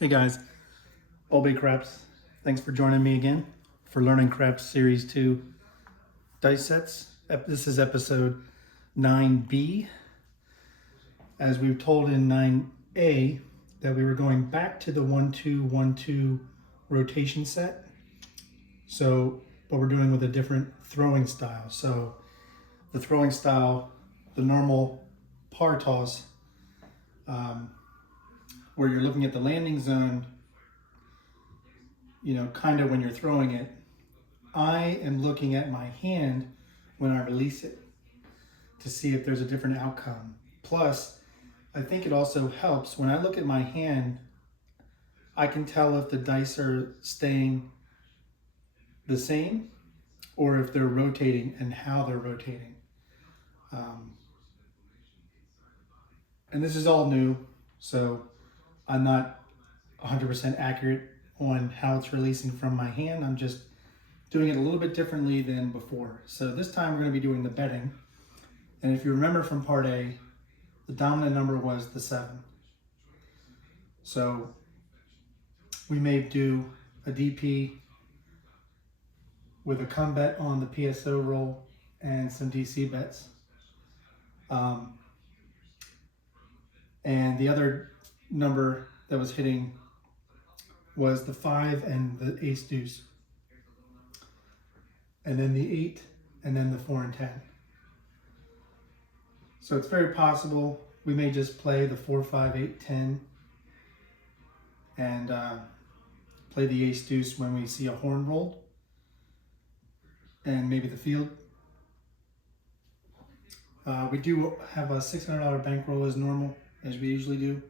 Hey guys, oldbaycraps. Thanks for joining me again for Learning Craps Series 2 dice sets. This is episode 9B. As we were told in 9A that we were going back to the 1-2-1-2 rotation set. So, but we're doing with a different throwing style. So the throwing style, the normal par toss, where you're looking at the landing zone, kind of when you're throwing it, I am looking at my hand when I release it to see if there's a different outcome. Plus, I think it also helps when I look at my hand, I can tell if the dice are staying the same or if they're rotating and how they're rotating. And this is all new, so I'm not 100% accurate on how it's releasing from my hand. I'm just doing it a little bit differently than before. So this time we're going to be doing the betting. And if you remember from part A, the dominant number was the 7. So we may do a DP with a come bet on the PSO roll and some DC bets. And the other number that was hitting was the 5 and the ace deuce. And then the 8 and then the 4 and 10. So it's very possible we may just play the 4, 5, 8, 10 and play the ace deuce when we see a horn rolled and maybe the field. We do have a $600 bankroll as normal, as we usually do.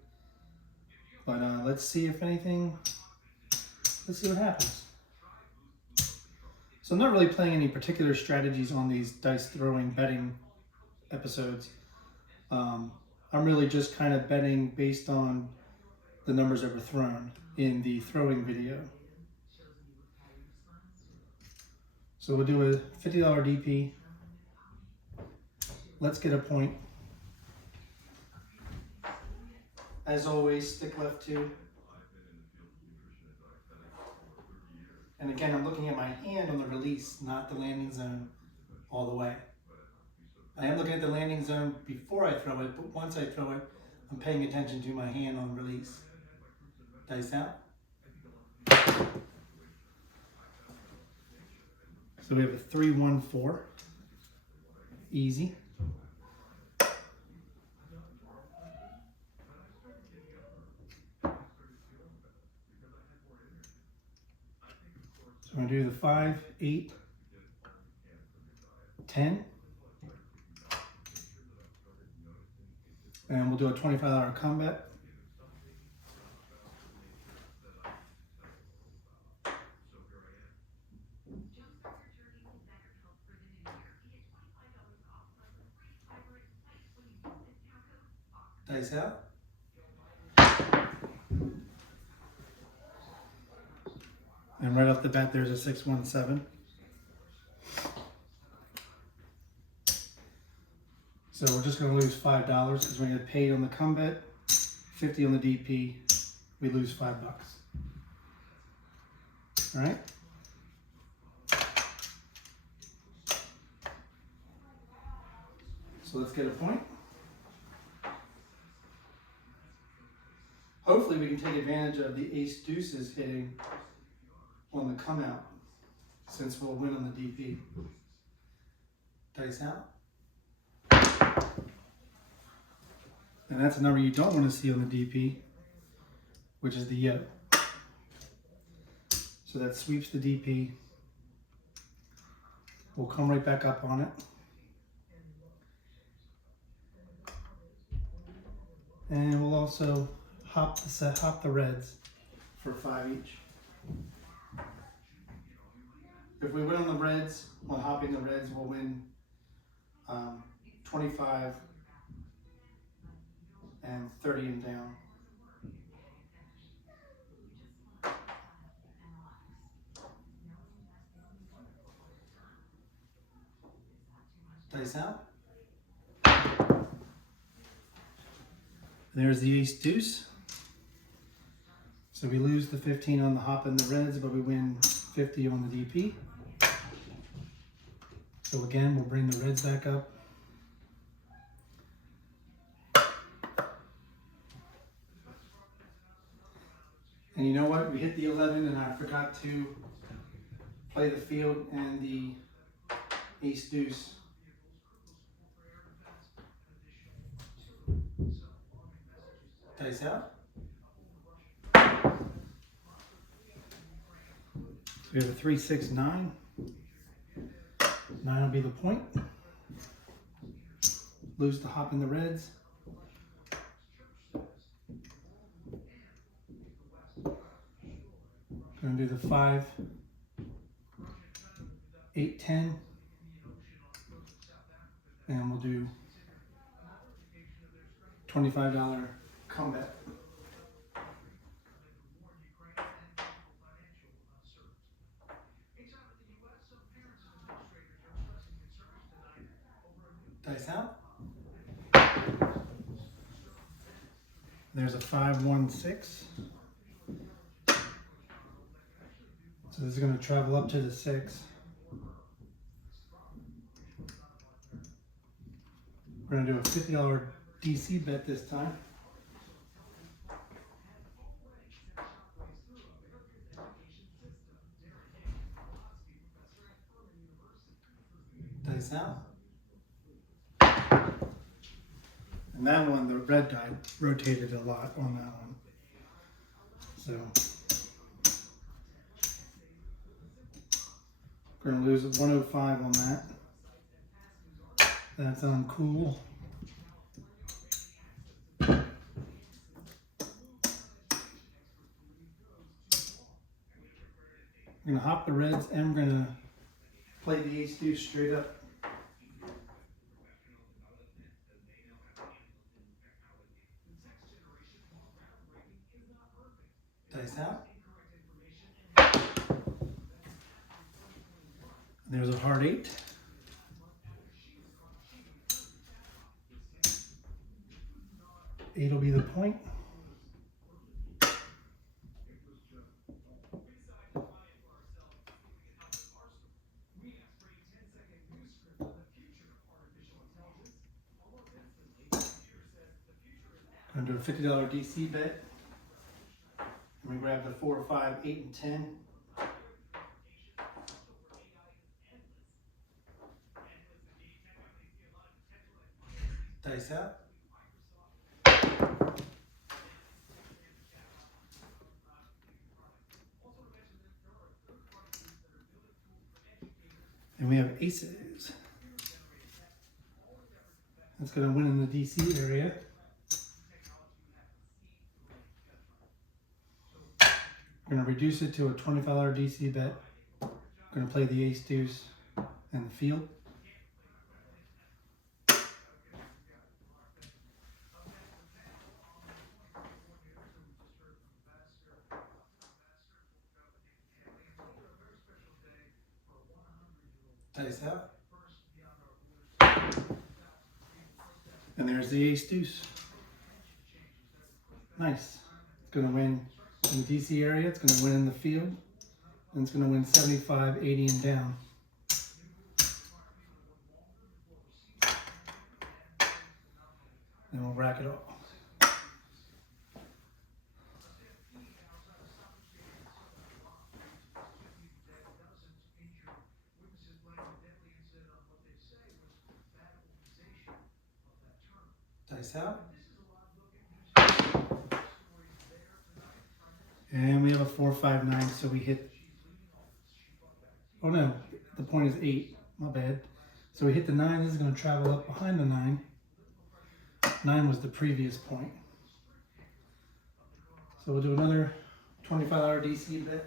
But let's see if anything, let's see what happens. So I'm not really playing any particular strategies on these dice throwing betting episodes. I'm really just kind of betting based on the numbers that were thrown in the throwing video. So we'll do a $50 DP. Let's get a point. As always, stick left 2. And again, I'm looking at my hand on the release, not the landing zone all the way. I am looking at the landing zone before I throw it, but once I throw it, I'm paying attention to my hand on release. Dice out. So we have a 3-1-4. Easy. So I'm going to do the 5, 8, 10. And we'll do a $25 combat. Dice out. And right off the bat, there's a 6-1-7. So we're just going to lose $5 because we're going to get paid on the come bet, 50 on the DP. We lose $5. All right. So let's get a point. Hopefully we can take advantage of the ace deuces hitting on the come out, since we'll win on the DP. Dice out. And that's a number you don't want to see on the DP, which is the yo. So that sweeps the DP. We'll come right back up on it. And we'll also hop the reds for 5 each. If we win on the reds, while hopping the reds, we'll win 25 and 30 and down. Dice out. There's the ace deuce. So we lose the 15 on the hop and the reds, but we win 50 on the DP. So again, we'll bring the reds back up. And you know what? We hit the 11 and I forgot to play the field and the ace deuce. Dice out. We have a 3, 6, 9. 9 will be the point. Lose the hop in the reds. Going to do the 5, 8, 10. And we'll do $25 combat. Dice out. There's a 5, 1, 6. So this is going to travel up to the 6. We're going to do a $50 DC bet this time. Dice out. And that one, the red die rotated a lot on that one. So we're going to lose 105 on that. That's uncool. I'm going to hop the reds and I'm going to play the ace deuce straight up. Dice out. There's a hard 8. Eight will be the point. I'm going to do a $50 DC bet. And we grab the 4, 5, 8, and 10. Dice out. And we have aces. That's going to win in the DC area. We're going to reduce it to a $25 DC bet. We're going to play the ace deuce and the field. Dice out. And there's the ace deuce. Nice. It's going to win in the DC area. It's going to win in the field. And it's going to win 75, 80, and down. And we'll rack it up. Dice out. And we have a 4, 5, 9, so we hit. Oh no, the point is 8. My bad. So we hit the 9. This is going to travel up behind the 9. 9 was the previous point. So we'll do another $25 DC bet.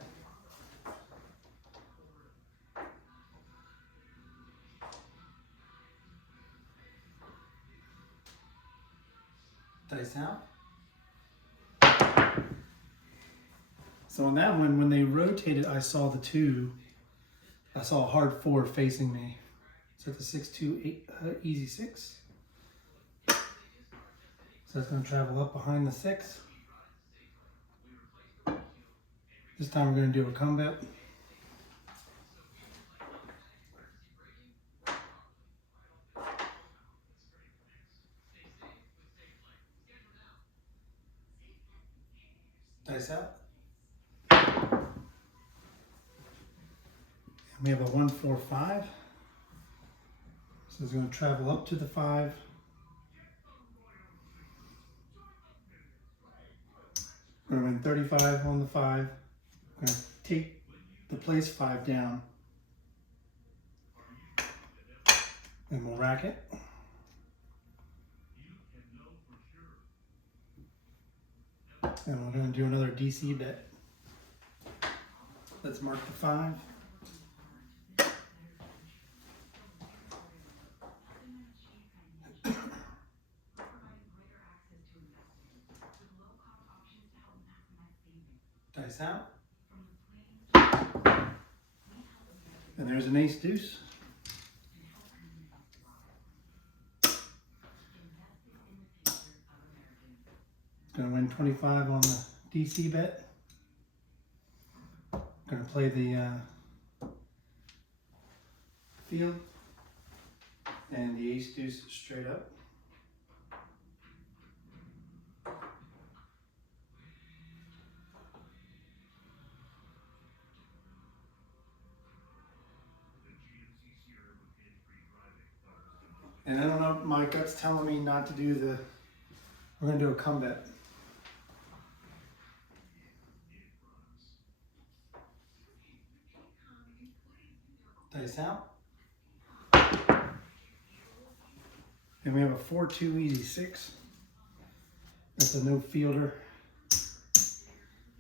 Dice out. So on that one, when they rotated, I saw the 2. I saw a hard 4 facing me. So it's a 6, 2, 8, easy 6. So that's going to travel up behind the 6. This time we're going to do a combat. Dice out. And we have a 1, 4, 5. So it's going to travel up to the 5. We're going to win 35 on the 5. We're going to take the place 5 down. And we'll rack it. And we're going to do another DC bet. Let's mark the 5. Dice out. And there's an ace deuce. Going to win 25 on the DC bet. Going to play the field and the ace deuce straight up. And I don't know, my gut's telling me not to do the, we're going to do a comeback. Dice out. And we have a 4-2 easy 6. That's a no fielder.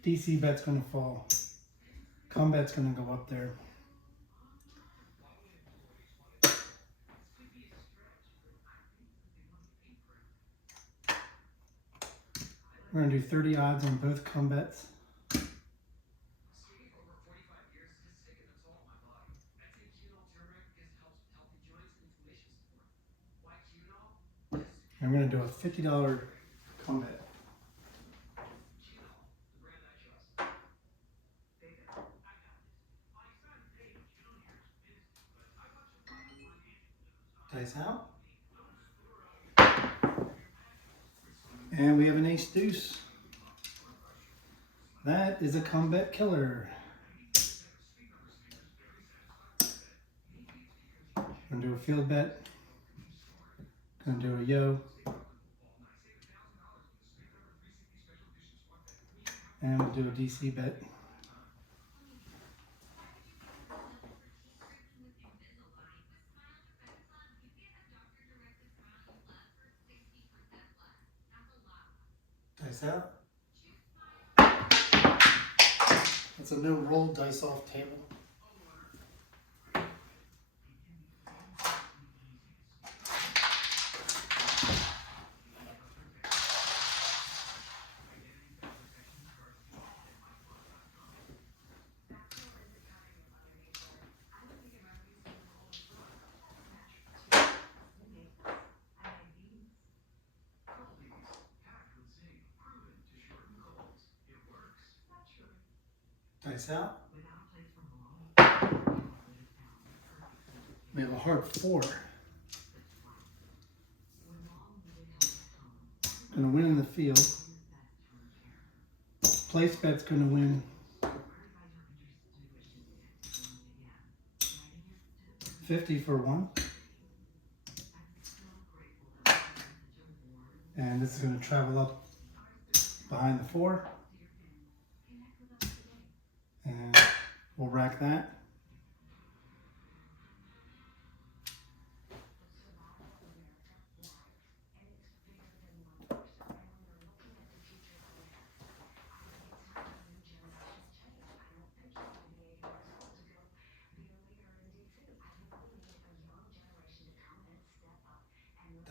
DC bet's going to fall. Combat's going to go up there. We're going to do 30 odds on both combats. And we're going to do a $50 combat. Dice out. And we have an ace deuce. That is a combat killer. Gonna do a field bet. Gonna do a yo. And we'll do a DC bet. Dice out. That's a no roll dice off table. Dice out. We have a hard 4. Gonna win in the field. Place bet's gonna win 50 for 1. And this is gonna travel up behind the 4. And we'll rack that.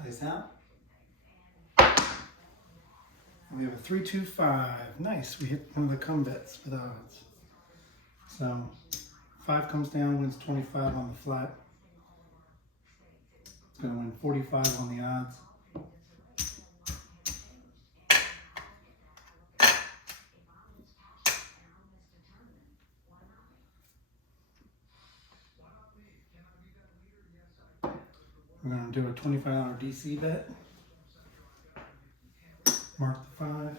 Dice out. And we have a 3, 2, 5. Nice, we hit one of the combats with odds. So 5 comes down, wins 25 on the flat. It's going to win 45 on the odds. We're going to do a $25 DC bet. Mark the 5.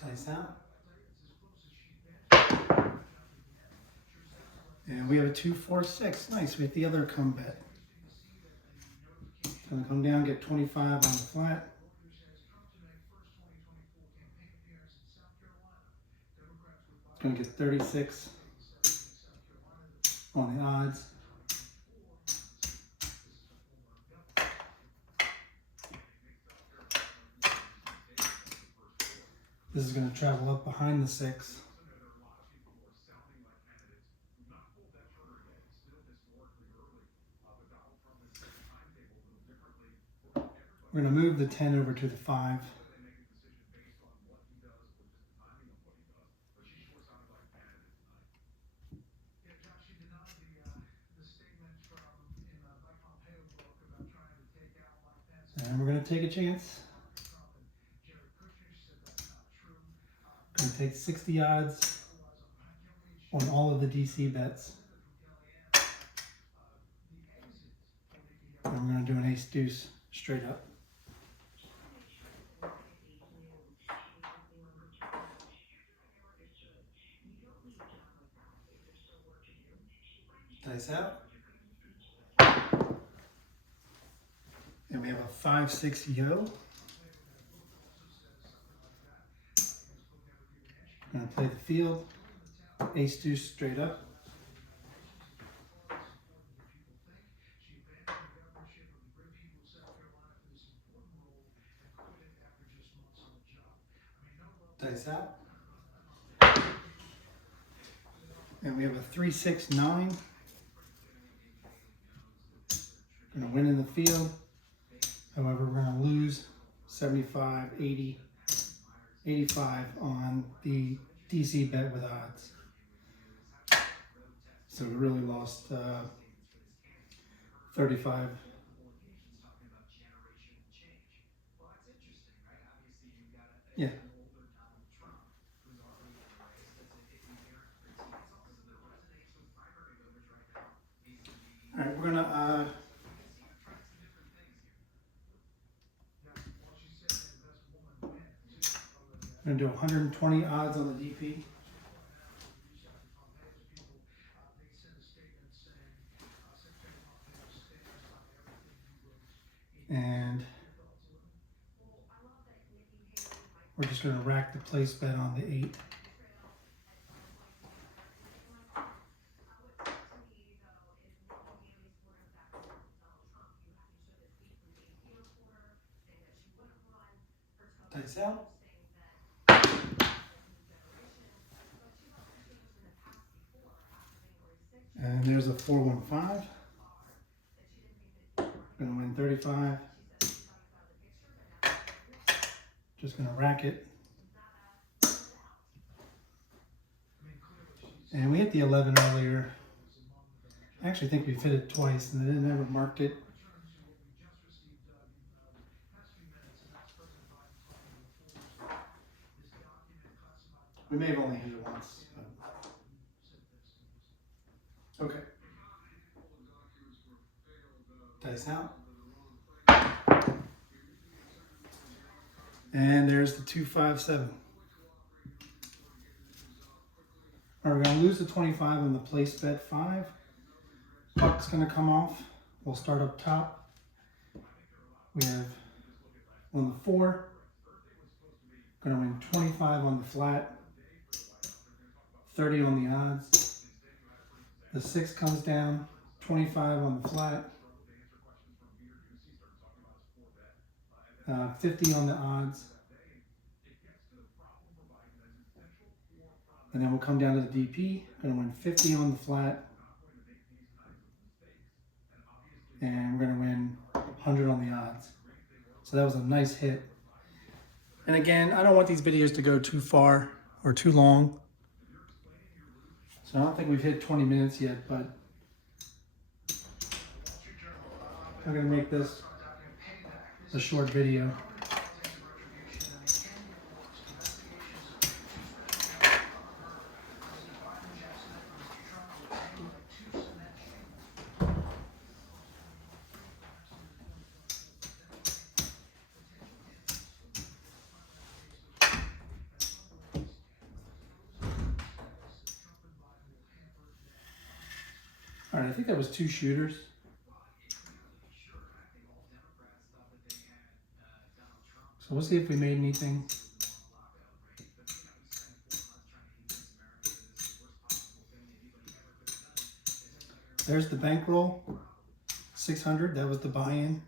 Dice out. And we have a 2, 4, 6. Nice. We have the other come bet. It's going to come down, get 25 on the flat. Going to get 36 on the odds. This is going to travel up behind the 6. We're going to move the 10 over to the 5. And we're going to take a chance. Going to take 60 odds on all of the DC bets. And we're going to do an ace deuce straight up. Dice out. And we have a 5, 6 yo. Going to play the field. Ace deuce straight up. Dice out. And we have a 3, 6, 9. Going to win in the field. However, we're going to lose 75, 80, 85 on the DC bet with odds. So we really lost 35. Yeah. All right, we're going to do 120 odds on the DP. And we're just going to rack the place bet on the 8. Dice out. And there's a 4, 1, 5. Gonna win 35. Just gonna rack it. And we hit the 11 earlier. I actually think we fit it twice and they never marked it. We may have only hit it once. But... Okay. Dice out. And there's the 2, 5, 7. All right, we're going to lose the 25 on the place bet 5. Puck's going to come off. We'll start up top. We have on the 4. Going to win 25 on the flat. 30 on the odds. The 6 comes down. 25 on the flat. 50 on the odds. And then we'll come down to the DP. Going to win 50 on the flat. And we're going to win 100 on the odds. So that was a nice hit. And again, I don't want these videos to go too far or too long. So I don't think we've hit 20 minutes yet, but I'm going to make this a short video. All right, I think that was 2 shooters. So we'll see if we made anything. There's the bankroll, 600. That was the buy-in.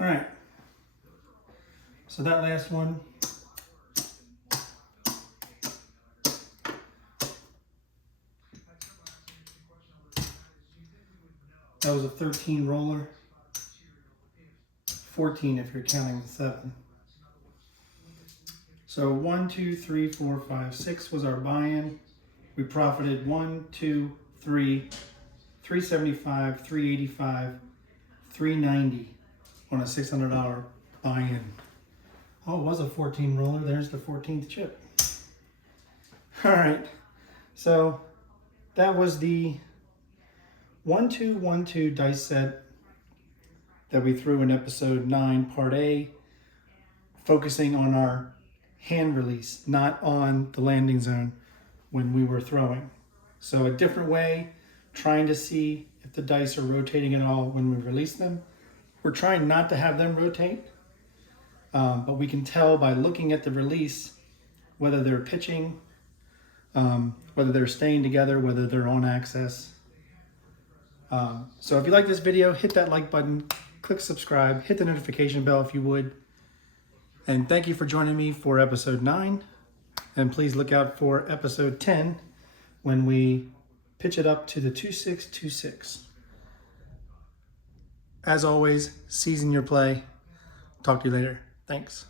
All right. So that last one, that was a 13 roller, 14 if you're counting the 7. So 1, 2, 3, 4, 5, 6 was our buy-in. We profited 1, 2, 3, 375, 385, 390 on a $600 buy-in. Oh, it was a 14 roller. There's the 14th chip. All right, so that was the 1-2-1-2 dice set that we threw in episode 9, part A, focusing on our hand release, not on the landing zone when we were throwing. So a different way, trying to see if the dice are rotating at all when we release them. We're trying not to have them rotate, but we can tell by looking at the release whether they're pitching, whether they're staying together, whether they're on axis. So if you like this video, hit that like button, click subscribe, hit the notification bell if you would. And thank you for joining me for episode 9. And please look out for episode 10 when we pitch it up to the 2626. As always, season your play. Talk to you later. Thanks.